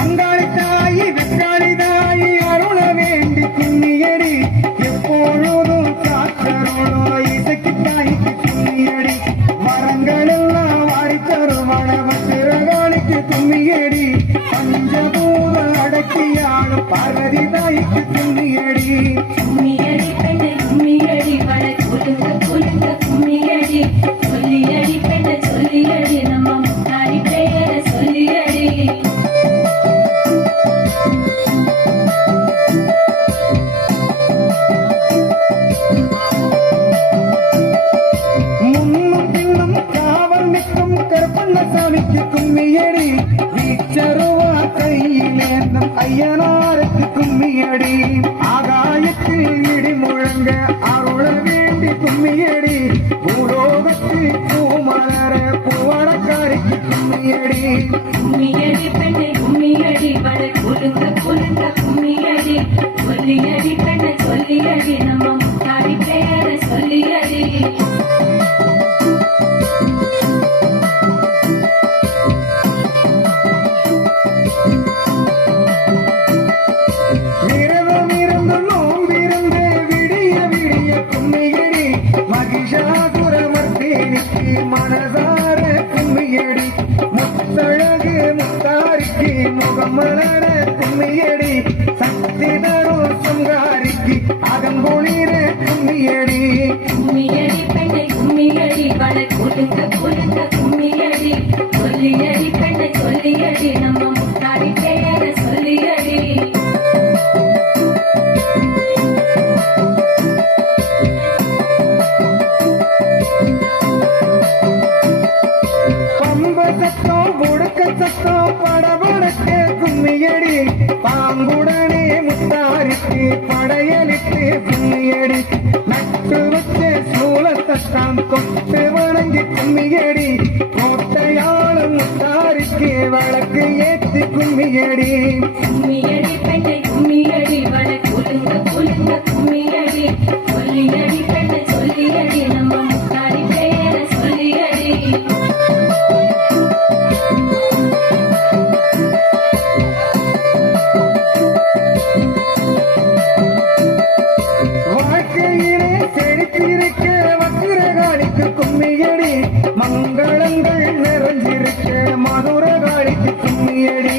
அங்காளி தாயி வெக்காளி தாயி அருள வேண்டி கும்மியடி எப்பொழுதும் காத்தருளோ இசைக்கு தாய்க்கு கும்மியடி மரங்கள் எல்லாம் வாரி தருவன வச்சிரகாளிக்கு கும்மியடி பஞ்சபூத அடக்கியாளும் பார்வதி தாய்க்கு கும்மியடி கும்மியடி பெண்ணை கும்மியடி வள குலுங்க குலுங்க கும்மியடி சொல்லியடி பெண்ணை சொல்லியடி நம்ம முத்தாரி பெயரை சொல்லியடி முன்னும் பின்னும் காவல் நிற்கும் கருப்பண்ணசாமிக்கு கும்மியடி வீச்சருவா கையிலேந்தும் ஐயனாருக்கு கும்மியடி ஆகாயத்தில் இடி முழங்க அருள வேண்டி கும்மியடி பூலோகத்தில் பூமலர பூவடக்காரிக்கு கும்மியடி கும்மியடி பெண்ணை கும்மியடி வள குலுங்க குலுங்க கும்மியடி சொல்லியடி பெண்ணை சொல்லியடி நம்ம முத்தாரி பெயரை சொல்லியடி விரதம் இருந்து நோம்பிருந்து விடிய விடிய கும்மியடி மகிஷாசுரமர்த்தினிக்கு மனசார கும்மியடி முத்தழகு முத்தாரிக்கு முகமலர கும்மியடி சக்தி தரும் சுங்காரிக்கு அகம்பொழிர கும்மியடி கும்மியடி பெண்ணை கும்மியடி வள குலுங்க குலுங்க கும்மியடி சொல்லியடி பெண்ணை சொல்லியடி நம்ம முத்தாரி பெயரை சொல்லியடி பம்ப சத்தம் முடுக்க சத்தம் படபடக்க கும்மியடி பாம்புடனே முத்தாரிக்கு படையலிட்டு கும்மியடி நட்டு வச்ச சூலத்தத்தாம் தொட்டு வணங்கி கும்மியடி கோட்டையாளும் முத்தாரிக்கு வழக்கு ஏற்றி கும்மியடி கும்மியடி பெண்ணை கும்மியடி வள குலுங்க குலுங்க கும்மியடி சொல்லியடி பெண்ணை சொல்லியடி நம்ம முத்தாரி பெயரை சொல்லியடி வாழ்க்கையிலே செழித்திருக்க வக்கிரகாளிக்கு கும்மியடி மங்களங்கள் நிறைஞ்சிருக்க மதுரகாளிக்கு கும்மியடி